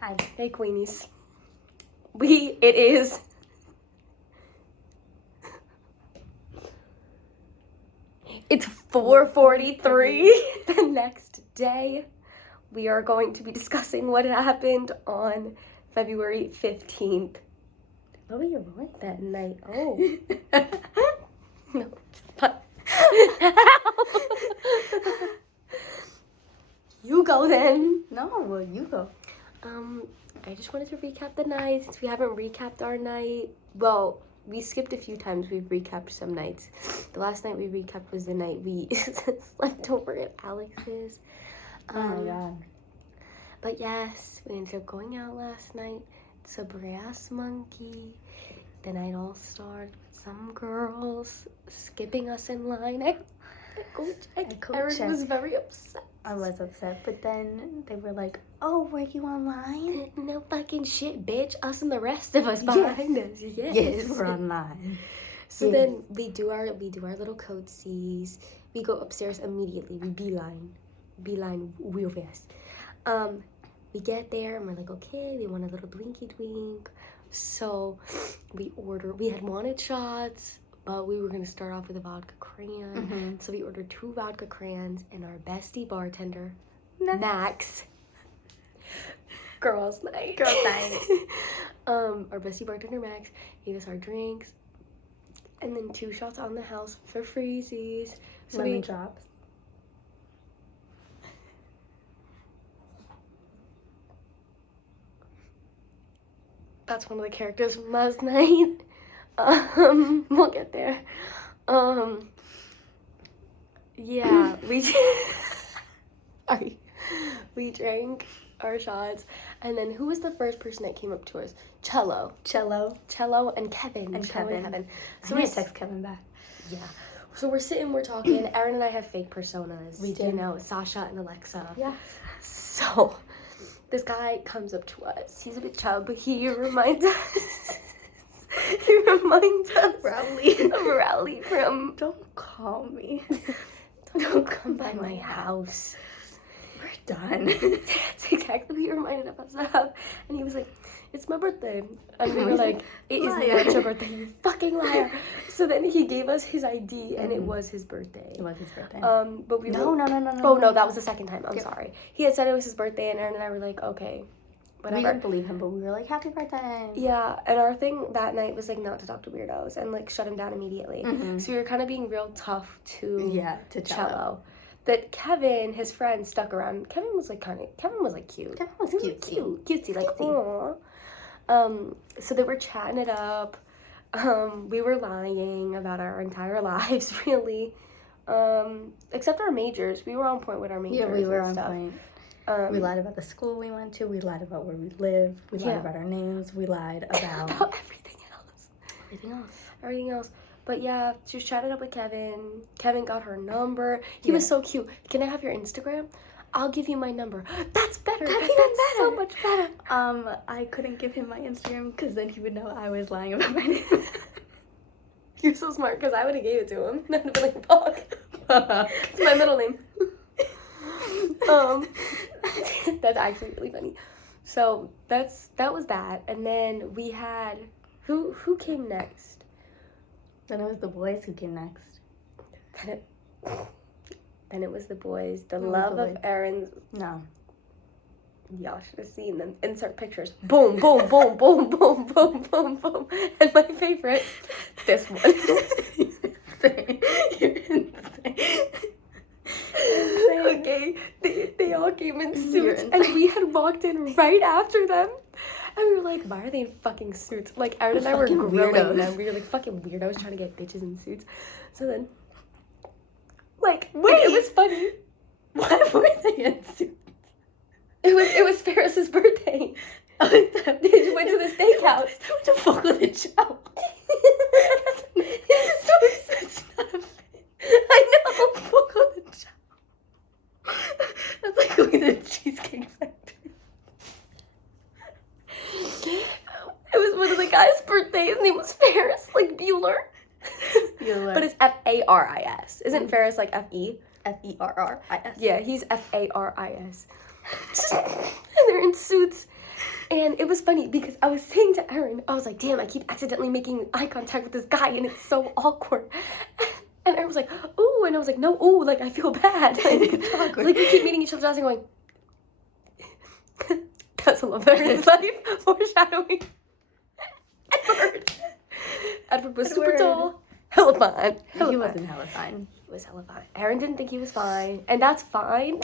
Hi. Hey, Queenies. It is... It's 4:43 the next day. We are going to be discussing what happened on February 15th. What were you wrong that night? Oh. No, it's not. You go then. No, well, you go. I just wanted to recap the night since we haven't recapped our night. Well, we skipped a few times. We've recapped some nights. The last night we recapped was the night we slept over at Alex's. Oh my god. But yes, we ended up going out last night to Brass Monkey. The night all started with some girls skipping us in line. Erin was very upset. I was upset, but then they were like, "Oh, were you online?" No fucking shit, bitch. Us and the rest of us behind us. Yes, we're online. So then we do our little coatsies. We go upstairs immediately. We beeline real fast. We get there and we're like, okay, we want a little Dwinky Twink. So we had wanted shots, but we were gonna start off with a vodka crayon. Mm-hmm. So we ordered 2 vodka crayons and our bestie bartender, Max. Girls night. Our bestie bartender Max gave us our drinks. And then 2 shots on the house for freezies. So Lemon drops. That's one of the characters from last night. We'll get there. Yeah, we drank our shots, and then who was the first person that came up to us? Cello and Kevin. So we text Kevin back. Yeah. So we're sitting, we're talking. Erin and I have fake personas. We do. You know, Sasha and Alexa. Yeah. So this guy comes up to us. He's a bit chub, but he reminds us. of Rowley from Don't call me. Don't Come by My House. We're done. That's exactly what he reminded us of. And he was like, it's my birthday. And we were like, it is not your birthday, you fucking liar. So then he gave us his ID, and it was his birthday. It was his birthday. But we No. Oh, no, that was the second time. I'm sorry. He had said it was his birthday, and Erin and I were like, okay, whatever. We didn't believe him, but we were like, happy birthday. Yeah, and our thing that night was, like, not to talk to weirdos and, like, shut him down immediately. Mm-hmm. So we were kind of being real tough to Cello. But Kevin, his friend, stuck around. Kevin was cute. Kevin was Cutesy, like, Cutesy. aww. So they were chatting it up. We were lying about our entire lives, really. Except our majors. We were on point with our majors. Yeah, we were and on stuff. point. We lied about the school we went to. We lied about where we live. We lied about our names. We lied about everything else. But yeah, she was chatting up with Kevin. Kevin got her number. He was so cute. Can I have your Instagram? I'll give you my number. That's better. That's even better. So much better. I couldn't give him my Instagram because then he would know I was lying about my name. You're so smart, because I would have gave it to him. And I'd have been like, fuck. It's my middle name. That's actually really funny. So that was that. And then we had who came next? Then it was the boys who came next. Then it was the boys. The love of Erin's. No. Y'all should have seen them. Insert pictures. Boom, boom, boom, boom, boom, boom, boom, boom. And my favorite, this one. You're insane. Okay, they all came in suits, and we had walked in right after them. And we were like, why are they in fucking suits? Like, Erin and I were grilling them. We were like, fucking weirdos trying to get bitches in suits. So then, like, wait, it was funny. Why were they in suits? It was Ferris's birthday. They went to the steakhouse. What the fuck with a child? It's not a fit. I know. Fuck with a child. That's like going to the Cheesecake Factory. It was one of the guys' birthdays. His name was Ferris, like Bueller. But it's Faris. Isn't Ferris like Fe? Ferris. Yeah, he's Faris. And they're in suits. And it was funny because I was saying to Erin, I was like, damn, I keep accidentally making eye contact with this guy and it's so awkward. And Erin was like, ooh, and I was like, no, ooh, like I feel bad. It's awkward. Like we keep meeting each other's eyes and going, that's a love Erin's life, foreshadowing. Edward was super Edward. tall, hella fine. He wasn't hella fine. He was hella fine. Erin didn't think he was fine, and that's fine.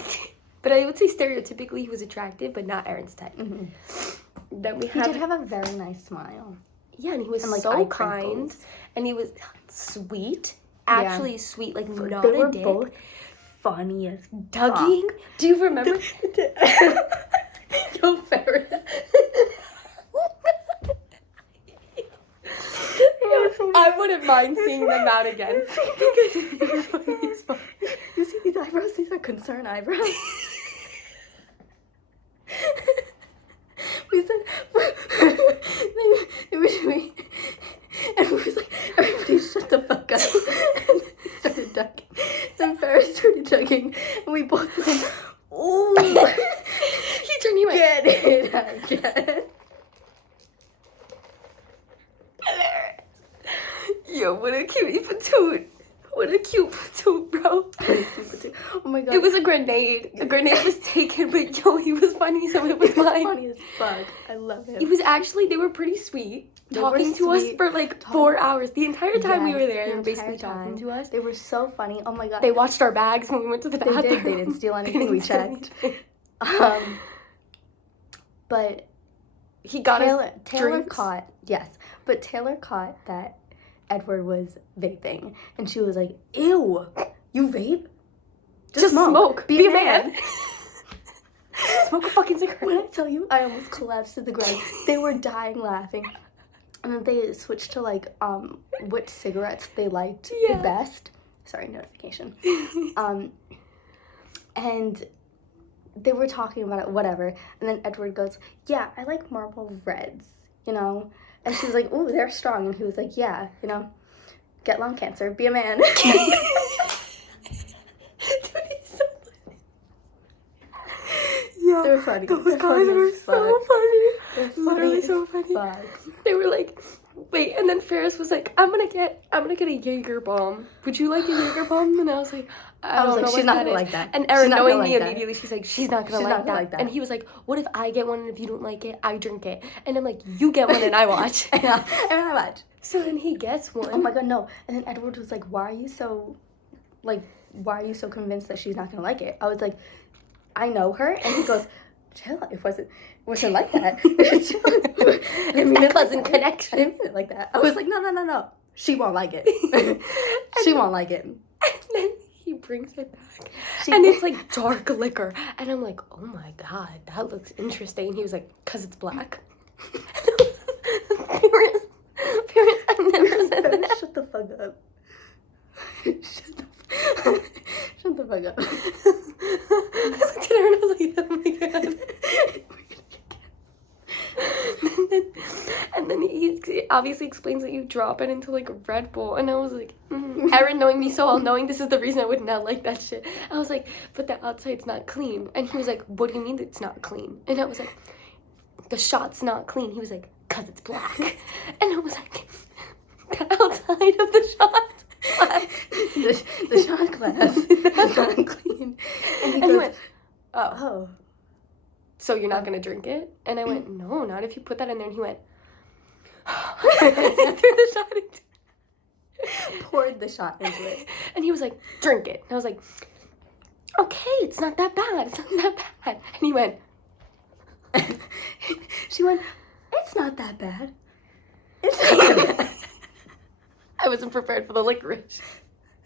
But I would say stereotypically he was attractive, but not Erin's type. Mm-hmm. Then we He had did have a very nice smile. yeah, and he was And, like, so eye kind, crinkles. and he was sweet, actually sweet, like not They a were dick. both funny as Tugging. Do you remember? Yo, Ferris. I wouldn't mind seeing them out again. Because they were funny as fuck. You see these eyebrows? These are concern eyebrows. We said they were doing, and we was like, everybody shut the fuck up. And he started ducking. Then Ferris started ducking, and we both went, ooh. He turned, he went, Get it again. yo, what a cutie patoot. What a cute patoot, bro. Oh my god. It was a grenade. A grenade was taken, but yo, he was funny, so it was fine. funny as fuck. I love him. It was actually, they were pretty sweet. They were Talking to us sweet. for like 4 hours. The entire time we Yes, were there, the they were basically entire talking time. to us. They were so funny. Oh my god. They watched our bags when we went to the They bathroom. did. They didn't steal They anything. didn't We steal checked. anything. But He got Taylor us drinks. caught, yes, but Taylor caught that Edward was vaping, and she was like, ew, you vape? Just smoke. Be a man. Smoke a fucking When cigarette. I tell you, I almost collapsed to the ground. They were dying laughing. And then they switched to like which cigarettes they liked Yeah. the best. Sorry, notification. And they were talking about it, whatever. And then Edward goes, yeah, I like Marlboro Reds, you know? And she was like, ooh, they're strong. And he was like, yeah, you know, get lung cancer, be a man. Dude, he's so funny. Yo, They were funny. those They're guys funny were as so fuck. funny. They're Literally as so funny. fuck. They were like, wait, and then Ferris was like, I'm gonna get a Jaeger bomb. Would you like a Jaeger bomb? And I was like, I was don't like, know she's what not that gonna is. like that. And She's Erin, not knowing gonna me like that. immediately, she's like, she's not gonna She's like not gonna that. like that. And he was like, what if I get one and if you don't like it, I drink it? And I'm like, you get one and I watch. And I watch. So then he gets one. Oh my god, no. And then Edward was like, why are you so convinced that she's not gonna like it? I was like, I know her. And he goes, chill, it wasn't like that. I didn't mean that it like cousin that. connection. I didn't mean it like that. I was like, no. She won't like it. She won't like it. And then he brings it back. She- And it's like dark liquor. And I'm like, oh my god, that looks interesting. And he was like, because it's black. Parents, I never said that. Shut the fuck up. Shut the fuck up. I looked at her and I was like, oh my god. and then he obviously explains that you drop it into like a Red Bull, and I was like, Erin, knowing me so well, knowing this is the reason I would not like that shit, I was like, but the outside's not clean. And he was like, what do you mean it's not clean? And I was like, the shot's not clean. He was like, cause it's black. And I was like, the outside of the shot. the shot glass is not clean. And he And goes, he went, oh, oh. so you're not gonna drink it? And I went, no, not if you put that in there. And he went, threw the shot into Poured the shot into it. And he was like, drink it. And I was like, okay, it's not that bad. It's not that bad. And he went, She went, it's not that bad. It's not that bad. I wasn't prepared for the licorice.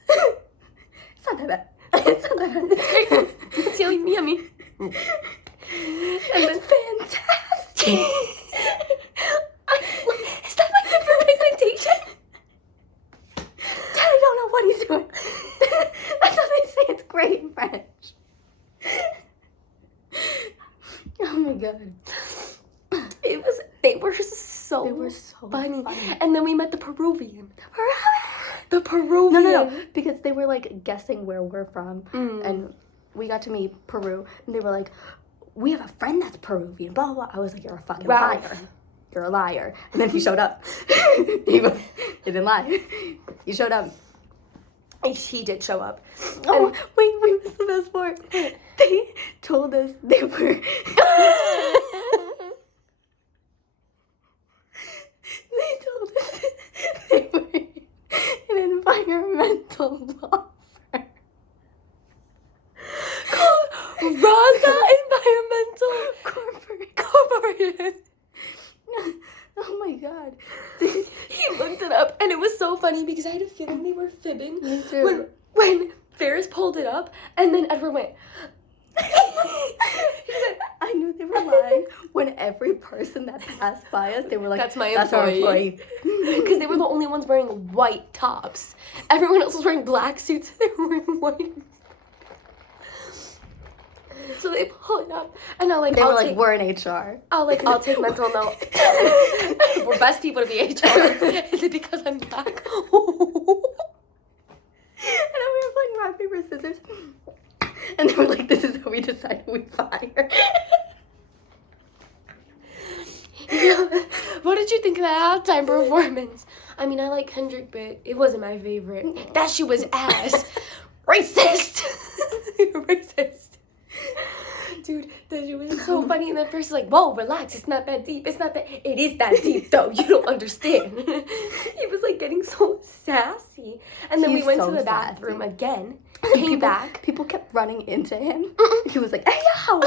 It's not that bad. It's not that bad. It's yummy. And then Fantastic. Is that my hyperpigmentation? Daddy don't know what he's doing. That's how they say it's great in French. Oh my god. They were so They were so funny. funny. And then we met the Peruvian. The Peruvian. No, because they were like guessing where we're from, Mm. and we got to meet Peru, and they were like, we have a friend that's Peruvian, blah, blah, blah. I was like, you're a fucking Ralph. liar. You're a liar. And then he showed up. He didn't lie. He showed up. He did show up. Oh, wait, that's the best part. They told us they were... They told us they were an environmental law firm. Called Raza Environmental Corporation. Oh my god. He looked it up, and it was so funny because I had a feeling they were fibbing. Me too. When Ferris pulled it up, and then Edward went... I knew they were lying when every person that passed by us, they were like, That's my our employee." Because they were the only ones wearing white tops. Everyone else was wearing black suits, and they were wearing white. So they pull it up, and I'm like, They were like, we're in HR. I'll take mental note. We're best people to be HR. Is it because I'm black? And then we were playing rock, paper, scissors. And they were like, this is how we decided we fire. What did you think of that halftime performance? I mean, I like Kendrick, but it wasn't my favorite. That shit was ass. Racist. Racist. Dude, that shit was so funny. And then first, like, whoa, relax. It's not that deep. It's not that. It is that deep, though. You don't understand. He was, like, getting so sassy. And then He's we went so to the sassy. bathroom again. Came back. People kept running into him. He was like, hey, yo!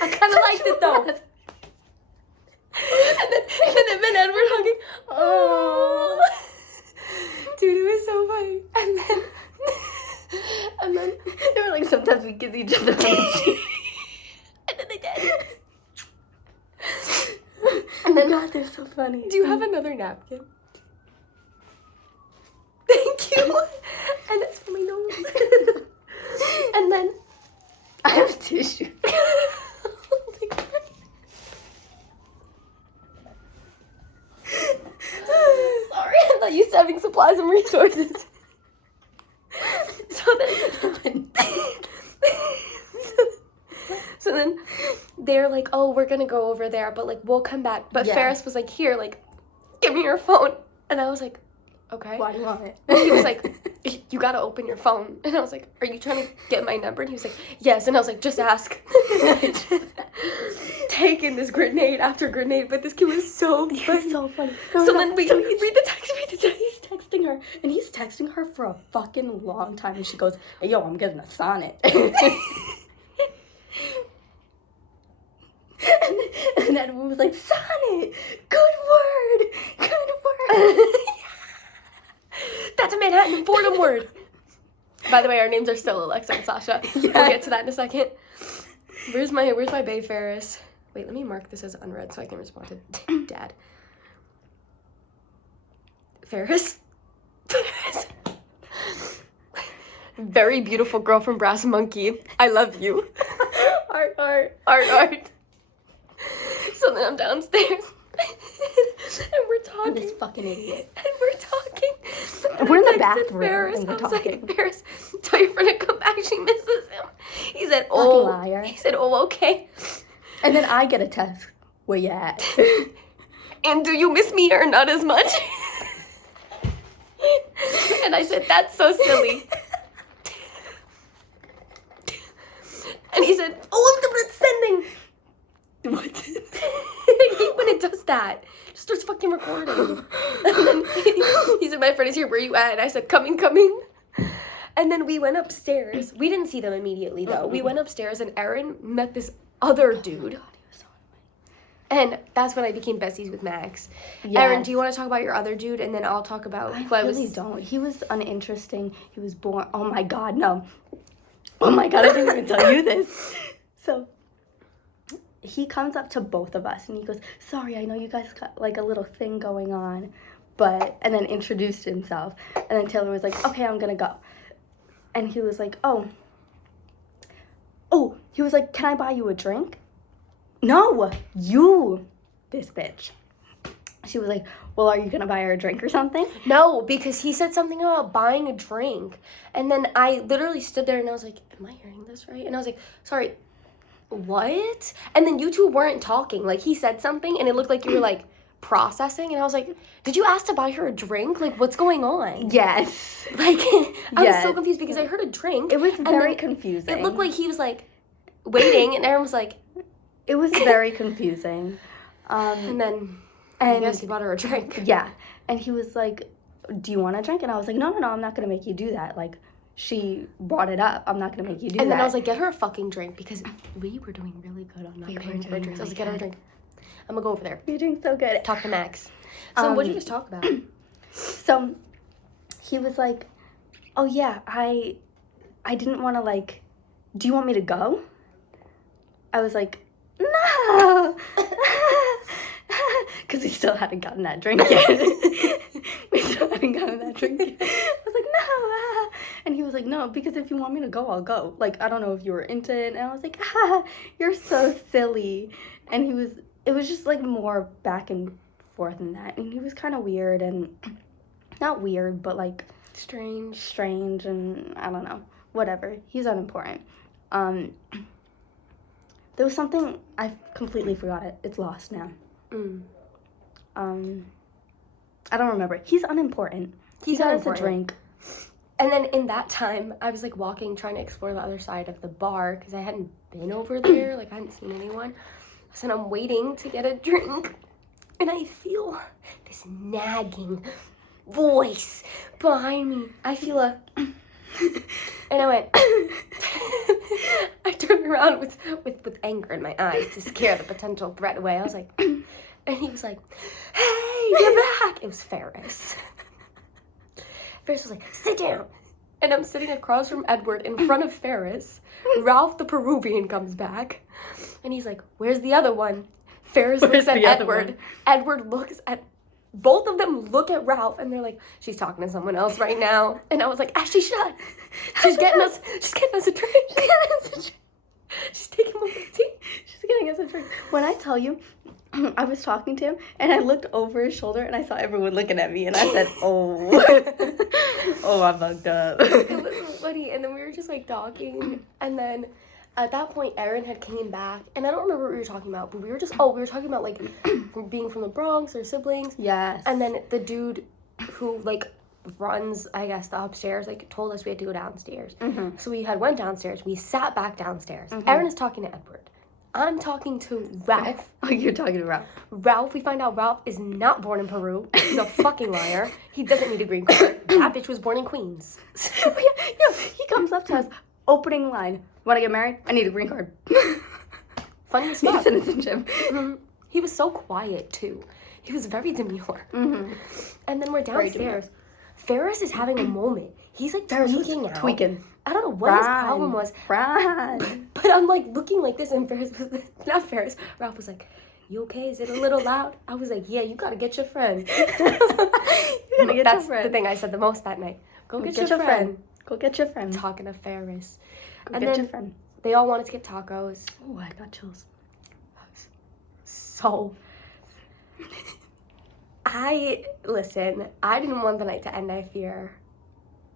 I kind of liked it, though. And then him and Edward hugging. Oh. Dude, it was so funny. And then They were like, sometimes we kiss each other on the cheek. And then they did. And then, God, they're so funny. Do you have another napkin? Thank you. And that's for my nose. And then I have tissue. Oh my God. Sorry, I thought you said having supplies and resources. So then they're like, oh, we're gonna go over there, but like we'll come back. But Yeah. Ferris was like, here, like, give me your phone. And I was like, okay. Why do you want it? And he was like, you gotta open your phone. And I was like, are you trying to get my number? And he was like, yes. And I was like, just ask. Taking this grenade after grenade, but this kid was so funny. He's so funny. So then we read the text. He's texting her, and he's texting her for a fucking long time, and she goes, hey, yo, I'm getting a sonnet. And then we was like, sonnet, good word. That's a Manhattan Fordham word. By the way, our names are still Alexa and Sasha. Yeah. We'll get to that in a second. Where's my Bay Ferris? Wait, let me mark this as unread so I can respond to Dad. Ferris? Ferris? Very beautiful girl from Brass Monkey. I love you. Art. So then I'm downstairs. And we're talking. This fucking idiot. And we're talking. And we're in the I texted bathroom Ferris. and we're I was talking. like, Ferris, tell your friend to come back. She misses him. He said, Fucking liar. He said, oh, okay. And then I get a text, where you at? And do you miss me or not as much? And I said, that's so silly. And he said, oh, it's sending. What? I hate when it does that. It just starts fucking recording. And then he said, my friend is here, where you at? And I said, coming. And then we went upstairs. We didn't see them immediately, though. We went upstairs, and Erin met this other dude. And that's when I became besties with Max. Yes. Erin, do you want to talk about your other dude? And then I'll talk about I what really was... don't. He was uninteresting. He was born. Oh my God, no. Oh my God, I didn't even tell you this. So he comes up to both of us and he goes, sorry, I know you guys got like a little thing going on, but, and then introduced himself. And then Taylor was like, okay, I'm gonna go. And he was like, oh, he was like, can I buy you a drink? No, you, this bitch. she was like, well, are you gonna buy her a drink or something? No, because he said something about buying a drink. And then I literally stood there and I was like, am I hearing this right? And I was like, sorry, what? And then you two weren't talking. Like, he said something and it looked like you were like processing. And I was like, did you ask to buy her a drink? Like, what's going on? Yes. Like, I was Yes. so confused because I heard a drink. It was and very then confusing. It looked like he was like waiting and Aaron was like, it was very confusing. and then I guess he bought her a drink. Yeah. And he was like, do you want a drink? And I was like, no, I'm not going to make you do that. Like, she brought it up. I'm not going to make you do that. And then I was like, get her a fucking drink because we were doing really good on not paying for drinks. I was like, get her a drink. I'm going to go over there. You're doing so good. Talk to Max. So what did you just talk about? So he was like, oh, yeah, I didn't want to, like, do you want me to go? I was like, no. Because we still hadn't gotten that drink yet. We still hadn't gotten that drink yet. I was like, no. And he was like, no, because if you want me to go, I'll go. Like, I don't know if you were into it. And I was like, you're so silly. And it was just like more back and forth than that. And he was kind of weird and not weird, but like strange. And I don't know, whatever. He's unimportant. There was something, I completely forgot it. It's lost now. I don't remember. He's unimportant. He got us a drink. And then in that time, I was like walking, trying to explore the other side of the bar because I hadn't been over there. Like, I hadn't seen anyone. So I'm waiting to get a drink. And I feel this nagging voice behind me. I feel a... And I went... I turned around with anger in my eyes to scare the potential threat away. I was like... And he was like, hey, you're back. It was Ferris. Ferris was like, sit down. And I'm sitting across from Edward in front of Ferris. Ralph the Peruvian comes back. And he's like, where's the other one? Ferris looks at Edward. Edward looks at... Both of them look at Ralph and they're like, she's talking to someone else right now. And I was like, Ashley, shut. She's getting us a drink. She's taking more tea. She's getting us a drink. When I tell you, I was talking to him and I looked over his shoulder and I saw everyone looking at me and I said, oh, I fucked up. It was so funny. And then we were just like talking. And then at that point, Erin had came back. And I don't remember what we were talking about, but we were talking about like being from the Bronx or siblings. Yes. And then the dude who like runs, I guess, the upstairs, like told us we had to go downstairs. Mm-hmm. So we went downstairs. We sat back downstairs. Mm-hmm. Erin is talking to Edward. I'm talking to Ralph. Oh, you're talking to Ralph. Ralph, we find out Ralph is not born in Peru. He's a fucking liar. He doesn't need a green card. That bitch was born in Queens. Yeah, he comes up to us, opening line, want to get married? I need a green card. Funny as fuck. Citizenship. Mm-hmm. He was so quiet, too. He was very demure. Mm-hmm. And then we're downstairs. Ferris is having a moment. He's like tweaking. I don't know what his problem was. But I'm like looking like this and Ralph was like, you okay? Is it a little loud? I was like, yeah, you gotta get your friend. That's the thing I said the most that night. Go get your friend. Go get your friend. Talking to Ferris. Go get your friend. They all wanted to get tacos. Oh, I got chills. So... I didn't want the night to end, I fear.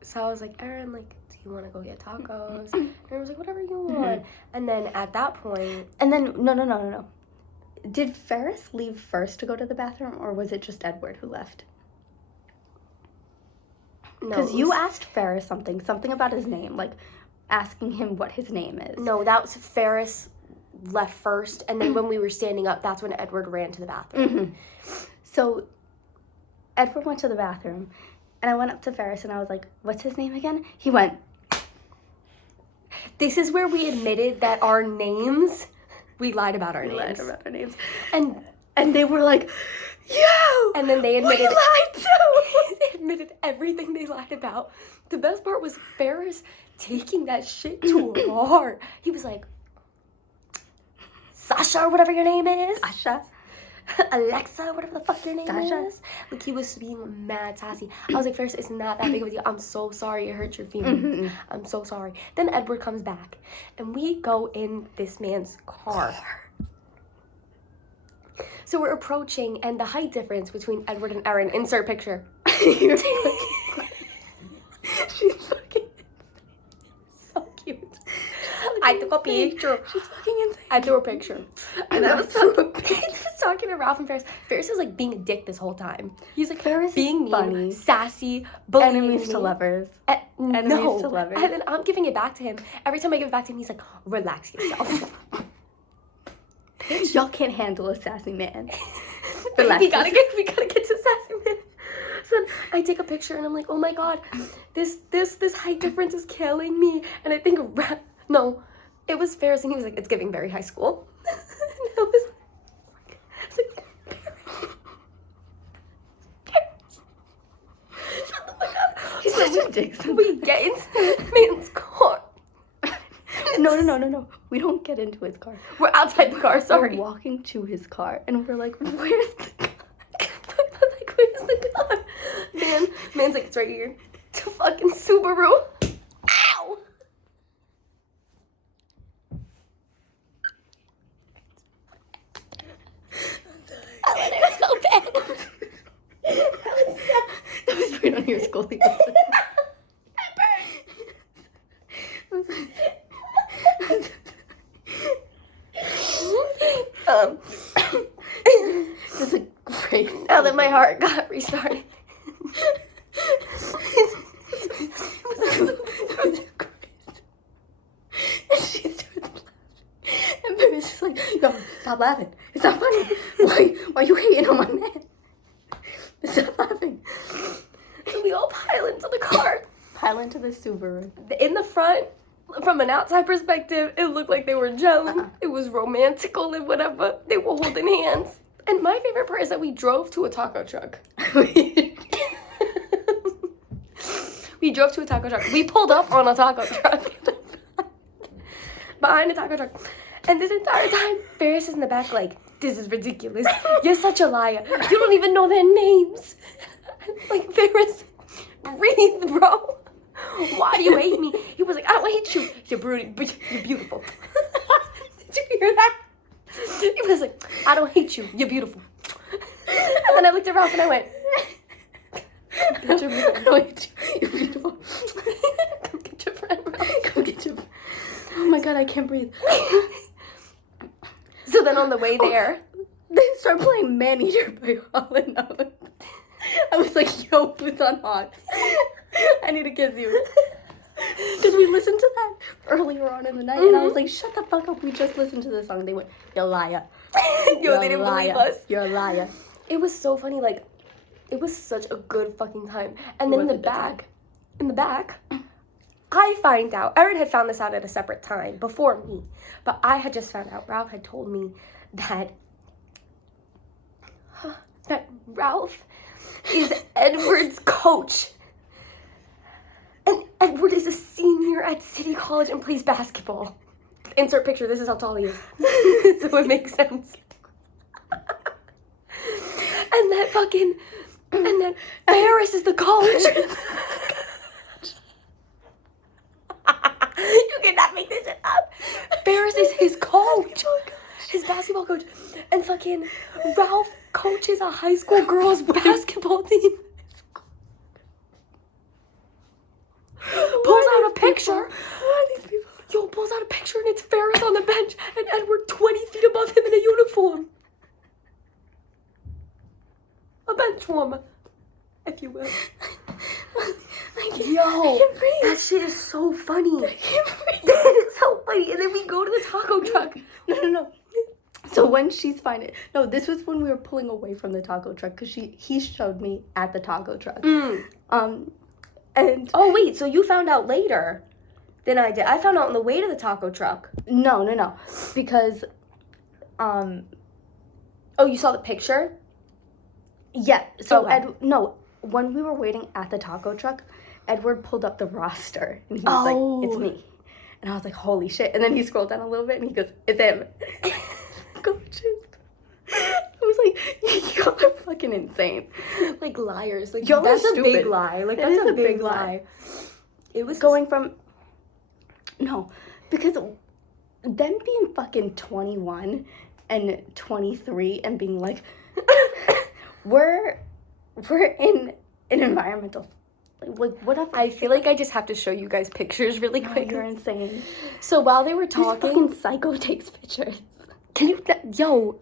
So I was like, Erin, like, do you want to go get tacos? And Erin was like, whatever you want. And then at that point... And then, no. Did Ferris leave first to go to the bathroom, or was it just Edward who left? No. Because you asked Ferris something about his name, like asking him what his name is. No, that was Ferris left first, and then when we were standing up, that's when Edward ran to the bathroom. Mm-hmm. So Edward went to the bathroom, and I went up to Ferris, and I was like, what's his name again? He went... This is where we admitted that our names... We lied about our names. And they were like, yo! And then they admitted... We lied too! They admitted everything they lied about. The best part was Ferris taking that shit to heart. He was like, Sasha, or whatever your name is. Sasha. Alexa, whatever the fuck your name is. Like, he was being mad sassy. I was like, Ferris, it's not that big of a deal. I'm so sorry it hurt your feelings. Mm-hmm. I'm so sorry. Then Edward comes back, and we go in this man's car. So we're approaching, and the height difference between Edward and Erin, insert picture. She's fucking So cute. I took a picture. She's fucking insane. I threw a picture. And I I was threw a just talking to Ralph and Ferris. Ferris is like being a dick this whole time. He's like Ferris is being mean, funny. sassy, bullying Enemies me. to lovers. Enemies No. to lovers. And then I'm giving it back to him. Every time I give it back to him, he's like, relax yourself. Y'all can't handle a sassy man. we gotta get to sassy man. So then I take a picture and I'm like, oh my god, this height difference is killing me. And I think no, it was Ferris, and he was like, it's giving very high school. And I was like, Ferris. Oh my god. He's such a dick. We get into man's car. No. We don't get into his car. We're outside the car, sorry. We're walking to his car, and we're like, where's the car? Like, where's the car? Man's like, it's right here. It's a fucking Subaru. Ow! It was so bad. That was right on your scoliosis. That's a great. Now that my heart got restarted. And she starts laughing. And Baby's just like, yo, stop laughing. It's not funny. Why are you hating on my man? Stop laughing. So we all pile into the car. Pile into the Subaru. In the front, from an outside perspective, it looked like they were gelling. It was romantical and whatever. They were holding hands. And my favorite part is that we drove to a taco truck. We drove to a taco truck. We pulled up on a taco truck. Behind a taco truck. And this entire time, Ferris is in the back like, this is ridiculous. You're such a liar. You don't even know their names. Like, Ferris, breathe, bro. Why do you hate me? He was like, I don't hate you. You're beautiful. Did you hear that? He was like, I don't hate you. You're beautiful. And then I looked at Ralph and I went, You're beautiful. come get your friend, Ralph. Go get your. Oh my god, I can't breathe. So then on the way there, They start playing Man Eater by Hall & Oates. I was like, yo, Boots on Hawks. I need to kiss you. Because we listened to that earlier on in the night, and I was like, shut the fuck up, we just listened to this song. They went, you're a liar. yo, they didn't believe us. You're a liar. It was so funny, like, it was such a good fucking time. And then in the back, I find out, Erin had found this out at a separate time before me, but I had just found out, Ralph had told me that Ralph is Edward's coach. And Edward is a senior at City College and plays basketball. Insert picture, this is how tall he is. So it makes sense. And then Ferris is the coach. You cannot make this shit up. Ferris is his coach. His basketball coach. And fucking Ralph coaches a high school girls basketball team. Pulls out a picture. Yo, pulls out a picture and it's Ferris on the bench and Edward 20 feet above him in a uniform. A bench warmer, if you will. Yo, that shit is so funny. That is so funny. And then we go to the taco truck. No. So when she's finding, no, this was when we were pulling away from the taco truck, because he showed me at the taco truck. And oh wait, so you found out later than I did. I found out on the way to the taco truck. no, because Oh, you saw the picture? yeah. So Okay. when we were waiting at the taco truck, Edward pulled up the roster and he was like, it's me. And I was like, holy shit. And then he scrolled down a little bit and he goes, it's him. Coaches. I was like, y'all are fucking insane. Like liars. Like Y'all are that's a stupid. big lie. Like It that's is a big lie. It was Going from, no, because them being fucking 21 and 23 and being like, we're in an environmental, like what if I feel like I just have to show you guys pictures really quick. you're insane. So while they were This talking, fucking psycho takes pictures. can you, yo,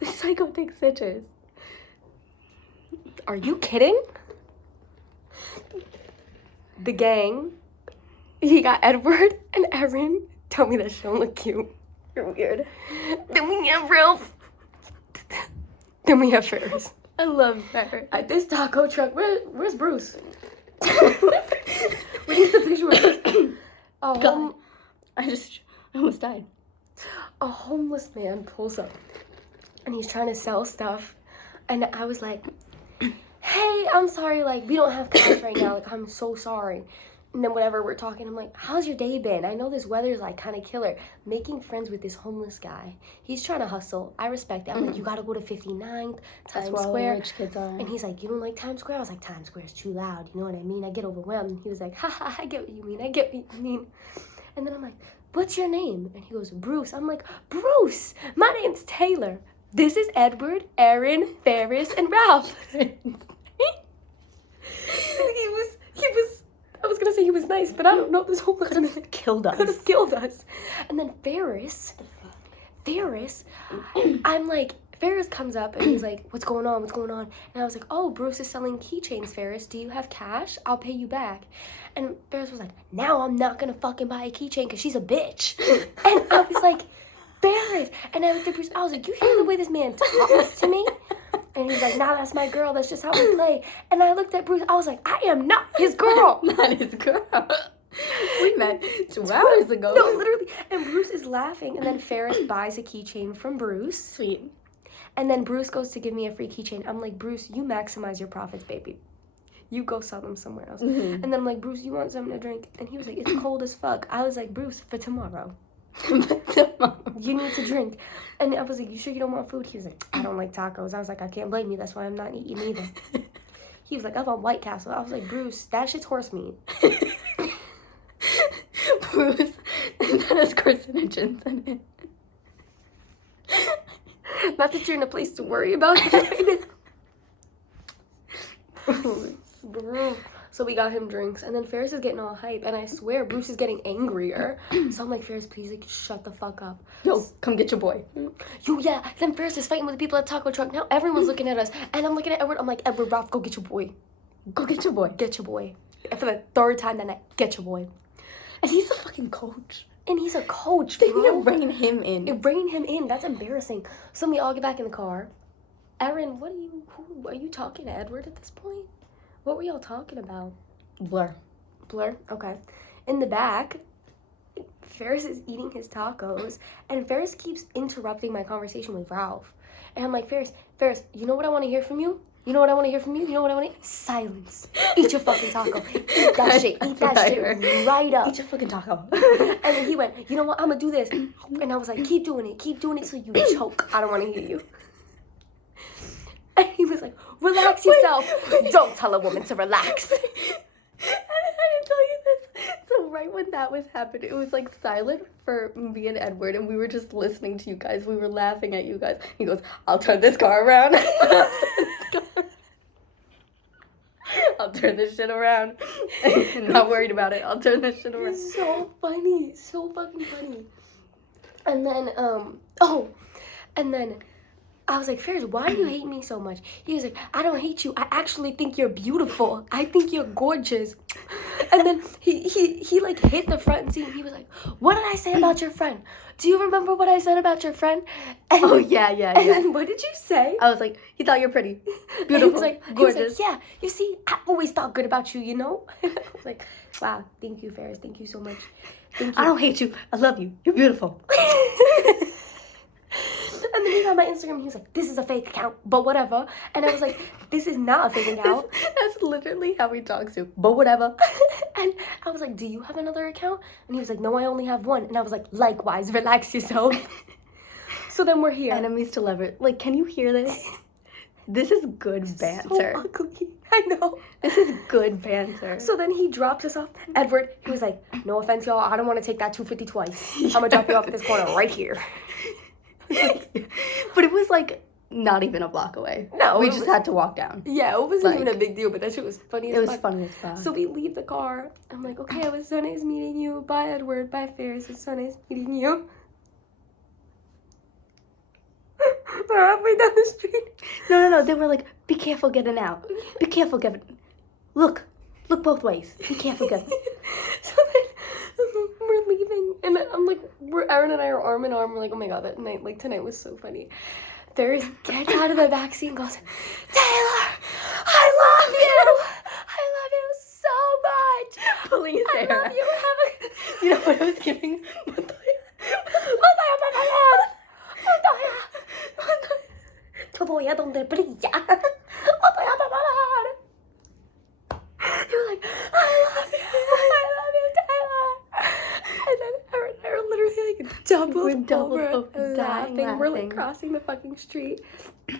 This psycho takes pictures. are you kidding? The gang, he got Edward and Erin. Tell me that she don't look cute. You're weird. Then we have Ralph. Then we have Ferris. I love her. At this taco truck, where's Bruce? We need the picture with Bruce. God. I almost died. A homeless man pulls up and he's trying to sell stuff. And I was like, hey, I'm sorry, like, we don't have cash right now. Like, I'm so sorry. And then whatever, we're talking, I'm like, how's your day been? I know this weather's, like, kind of killer. Making friends with this homeless guy. He's trying to hustle. I respect it. I'm like, you got to go to 59th, That's Times where all the Square. rich kids are. And he's like, you don't like Times Square? I was like, Times Square's too loud. You know what I mean? I get overwhelmed. And he was like, haha, I get what you mean. I get what you mean. And then I'm like, what's your name? And he goes, Bruce. I'm like, Bruce, my name's Taylor. This is Edward, Erin, Ferris, and Ralph. He was, I was gonna say he was nice, but I don't know, this whole person Killed us. could have killed us. And then Ferris, I'm like, Ferris comes up and he's like, what's going on? And I was like, oh, Bruce is selling keychains, Ferris. Do you have cash? I'll pay you back. And Ferris was like, now I'm not gonna fucking buy a keychain because she's a bitch. And I was like, Ferris. And I looked at Bruce, I was like, you hear the way this man talks to me? And he's like, nah, that's my girl. That's just how we play. And I looked at Bruce, I was like, I am not his girl. Not his girl. We met 2 hours ago. No, literally. And Bruce is laughing. And then Ferris buys a keychain from Bruce. Sweet. And then Bruce goes to give me a free keychain. I'm like, Bruce, you maximize your profits, baby. You go sell them somewhere else. Mm-hmm. And then I'm like, Bruce, you want something to drink? And he was like, it's cold as fuck. I was like, Bruce, for tomorrow. You need to drink. And I was like, you sure you don't want food? He was like, I don't like tacos. I was like, I can't blame you. That's why I'm not eating either. He was like, I want White Castle. I was like, Bruce, that shit's horse meat. Bruce, that has carcinogens in it. Not that you're in a place to worry about it. So we got him drinks, and then Ferris is getting all hype, and I swear Bruce is getting angrier. So I'm like, Ferris, please, like, shut the fuck up. Yo, come get your boy. Yo, yeah. Then Ferris is fighting with the people at Taco Truck. Now everyone's looking at us, and I'm looking at Edward. I'm like, Edward, Ralph, go get your boy. Go get your boy. Get your boy. And for the 3rd time that night, get your boy. And he's a fucking coach. And he's a coach, They need to bro. rein him in. Rein him in. That's embarrassing. So we all get back in the car. Erin, who are you talking to Edward at this point? What were y'all talking about? Blur. Blur? Okay. In the back, Ferris is eating his tacos, and Ferris keeps interrupting my conversation with Ralph. And I'm like, Ferris, you know what I want to hear from you? You know what I want to hear from you? You know what I want to... Silence. Eat your fucking taco. Eat that shit. Eat that shit right up. Eat your fucking taco. And then he went, you know what? I'm going to do this. And I was like, keep doing it. Keep doing it till you choke. I don't want to hear you. And he was like, relax yourself. Don't tell a woman to relax. I didn't tell you this. So right when that was happening, it was like silent for me and Edward, and we were just listening to you guys. We were laughing at you guys. He goes, I'll turn this car around. I'll turn this shit around. Not worried about it. I'll turn this shit around. It's so funny. So fucking funny. And then, and then I was like, Ferris, why do you hate me so much? He was like, I don't hate you. I actually think you're beautiful. I think you're gorgeous. And then he like hit the front seat. He was like, what did I say about your friend? Do you remember what I said about your friend? And, Oh, yeah. And then what did you say? I was like, he thought you're pretty. And Beautiful. He was like, gorgeous. yeah, you see, I always thought good about you, you know? I was like, wow, thank you, Ferris. Thank you so much. Thank you. I don't hate you. I love you. You're beautiful. And then he got my Instagram and he was like, this is a fake account, but whatever. And I was like, this is not a fake account. That's literally how he talks to. But whatever. And I was like, do you have another account? And he was like, no, I only have one. And I was like, likewise, relax yourself. So then we're here. Enemies to lovers. Like, can you hear this? This is good banter. So ugly. I know. This is good banter. So then he dropped us off. Edward, he was like, no offense, y'all. I don't want to take that 250 twice. I'm going to drop you off at this corner right here. But it was like not even a block away. No, we it just was- had to walk down. Yeah, it wasn't even Like- a big deal, but that shit was funny as It was fuck. funny as fuck. So we leave the car. I'm like, okay, it was so nice meeting you. Bye, Edward. Bye, Ferris. It's so nice meeting you. We're halfway down the street. No. They were like, be careful getting out. Be careful getting. Look both ways. Be careful getting. So then we're leaving, and I'm like, Aaron and I are arm in arm. We're like, oh my god, that night, like tonight was so funny. Ferris gets out of the backseat and goes, Taylor, I love you so much. Please, I Sarah. love you. Have a You know what I was giving? Tu voy a donde brilla. You were like, I love you, Taylor. And then Aaron and I are literally like doubled over dying laughing. We're like laughing. crossing the fucking street.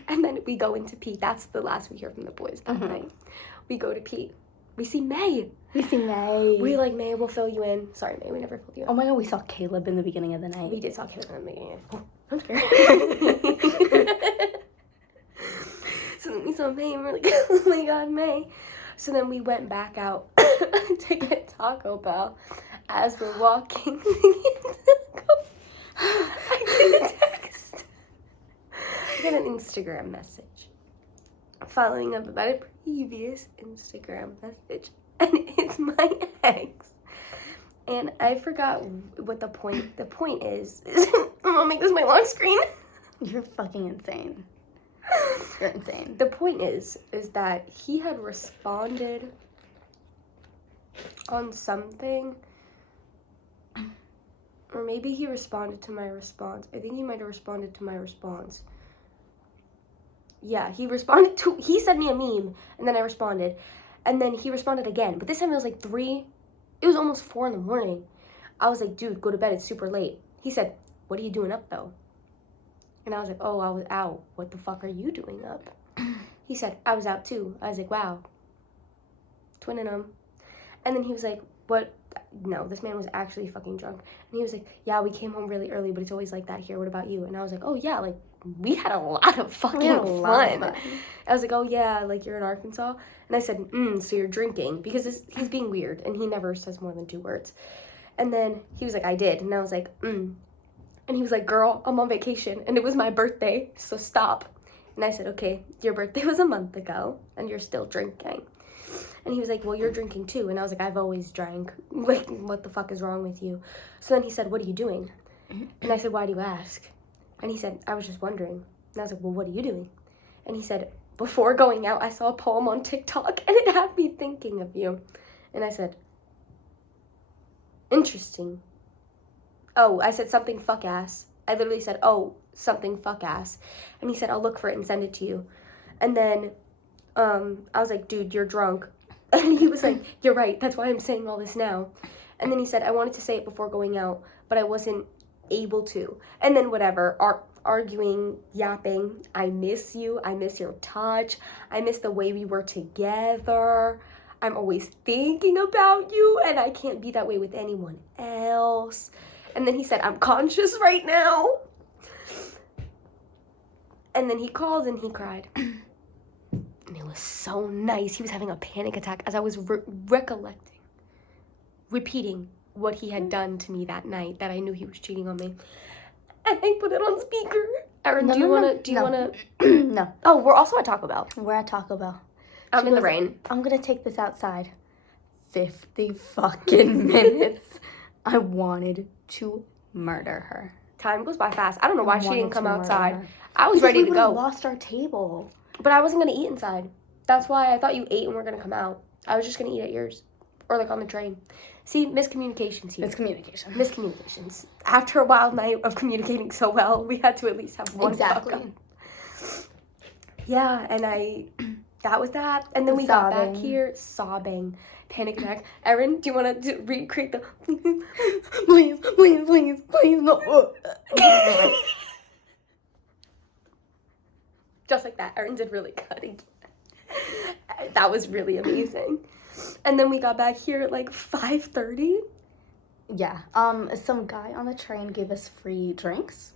And then we go into Pete. That's the last we hear from the boys that Mhm. night. We go to Pete. We see May. We see May. We like, May, we'll fill you in. Sorry, May, we never filled you in. Oh my god, we saw Caleb in the beginning of the night. We did saw Caleb in the beginning. Oh, I'm scared. So then we saw May and we're like, oh my god, May. So then we went back out to get Taco Bell. As we're walking, I get a text. I get an Instagram message following up about a previous Instagram message. And it's my ex. And I forgot what the point is I'm gonna make this my lock screen. You're fucking insane. You're insane. The point is that he had responded on something, or maybe he responded to my response. I think he might have responded to my response. Yeah, he sent me a meme, and then I responded, and then he responded again, but this time it was like it was almost 4 a.m. I was like, dude, go to bed, it's super late. He said, what are you doing up though? And I was like, oh, I was out. What the fuck are you doing up? He said, I was out too. I was like, wow. Twinning them. And then he was like, what? No, this man was actually fucking drunk. And he was like, yeah, we came home really early, but it's always like that here. What about you? And I was like, oh yeah, like, we had a lot of fucking We had a lot of fun. I was like, oh yeah, like, you're in Arkansas? And I said, so you're drinking. Because he's being weird, and he never says more than 2 words. And then he was like, I did. And I was like, And he was like, girl, I'm on vacation, and it was my birthday, so stop. And I said, okay, your birthday was a month ago, and you're still drinking. And he was like, well, you're drinking too. And I was like, I've always drank. Like, what the fuck is wrong with you? So then he said, what are you doing? And I said, why do you ask? And he said, I was just wondering. And I was like, well, what are you doing? And he said, before going out, I saw a poem on TikTok, and it had me thinking of you. And I said, interesting. Oh, I said something fuck ass. I literally said, oh, something fuck ass. And he said, I'll look for it and send it to you. And then I was like, dude, you're drunk. And he was like, you're right. That's why I'm saying all this now. And then he said, I wanted to say it before going out, but I wasn't able to. And then whatever, arguing, yapping. I miss you. I miss your touch. I miss the way we were together. I'm always thinking about you, and I can't be that way with anyone else. And then he said, I'm conscious right now. And then he called and he cried. And it was so nice. He was having a panic attack as I was repeating what he had done to me that night that I knew he was cheating on me. And I put it on speaker. Aaron, do you wanna? No. Oh, we're also at Taco Bell. We're at Taco Bell. I'm She in the goes, rain. I'm gonna take this outside. 50 fucking minutes. I wanted to murder her. Time goes by fast. I don't know why she Wanted didn't come to murder outside. her. I was Because ready we to would've go. lost our table. But I wasn't gonna eat inside. That's why I thought you ate and we're gonna come out. I was just gonna eat at yours. Or like on the train. See, miscommunications here. It's communication. Miscommunications. After a wild night of communicating so well, we had to at least have one Exactly. fuck up. Yeah, and that was that. And then we got back Sobbing. here, sobbing, panic attack. Erin, do you want to recreate the... Please, no. Just like that. Erin did really good. That was really amazing. And then we got back here at like 5:30. Yeah. Some guy on the train gave us free drinks.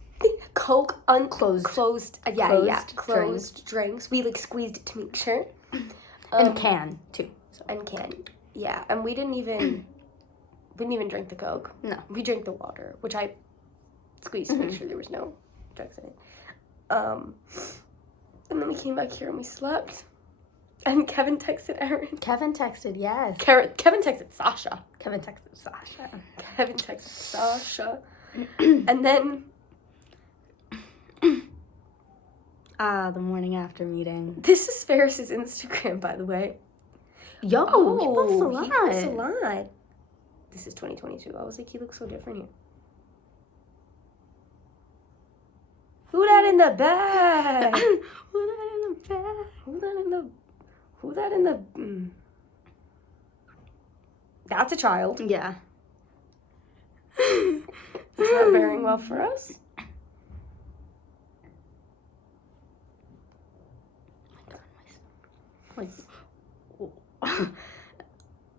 Coke closed Closed drinks. We like squeezed it to make sure. And can too. And can. Yeah, and we didn't even drink the Coke. No. We drank the water, which I squeezed to make sure there was no drugs in it. And then we came back here and we slept. And Kevin texted Erin. Kevin texted, yes. Kevin texted Sasha. Kevin texted Sasha. Kevin texted Sasha. And then... The morning after meeting. This is Ferris's Instagram, by the way. Yo, he posts a lot. He posts a lot. This is 2022. I was like, he looks so different here. Who that in the bag? Who that in the bag? Who that in the... That's a child. Yeah. It's not bearing well for us. Like,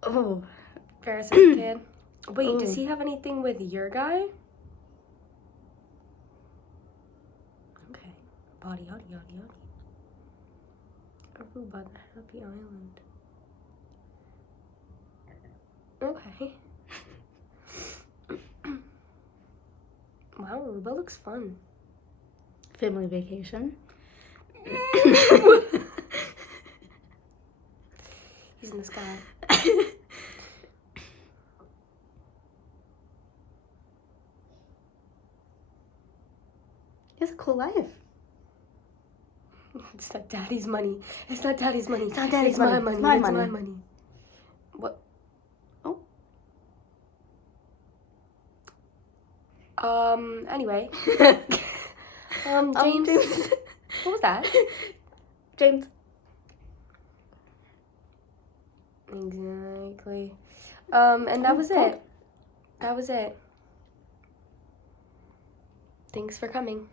oh. Ferris is a kid. Wait, does he have anything with your guy? Okay. Body, yaddy, yaddy, yaddy. Aruba, the Happy Island. Okay. Wow, Aruba looks fun. Family vacation. He's in the sky. He has a cool life. It's not daddy's money. It's not daddy's money. It's not daddy's It's money. my money. It's my It's money. my money. What? Oh. Anyway. James. James. What was that? James. Exactly. And that was it. That was it. Thanks for coming.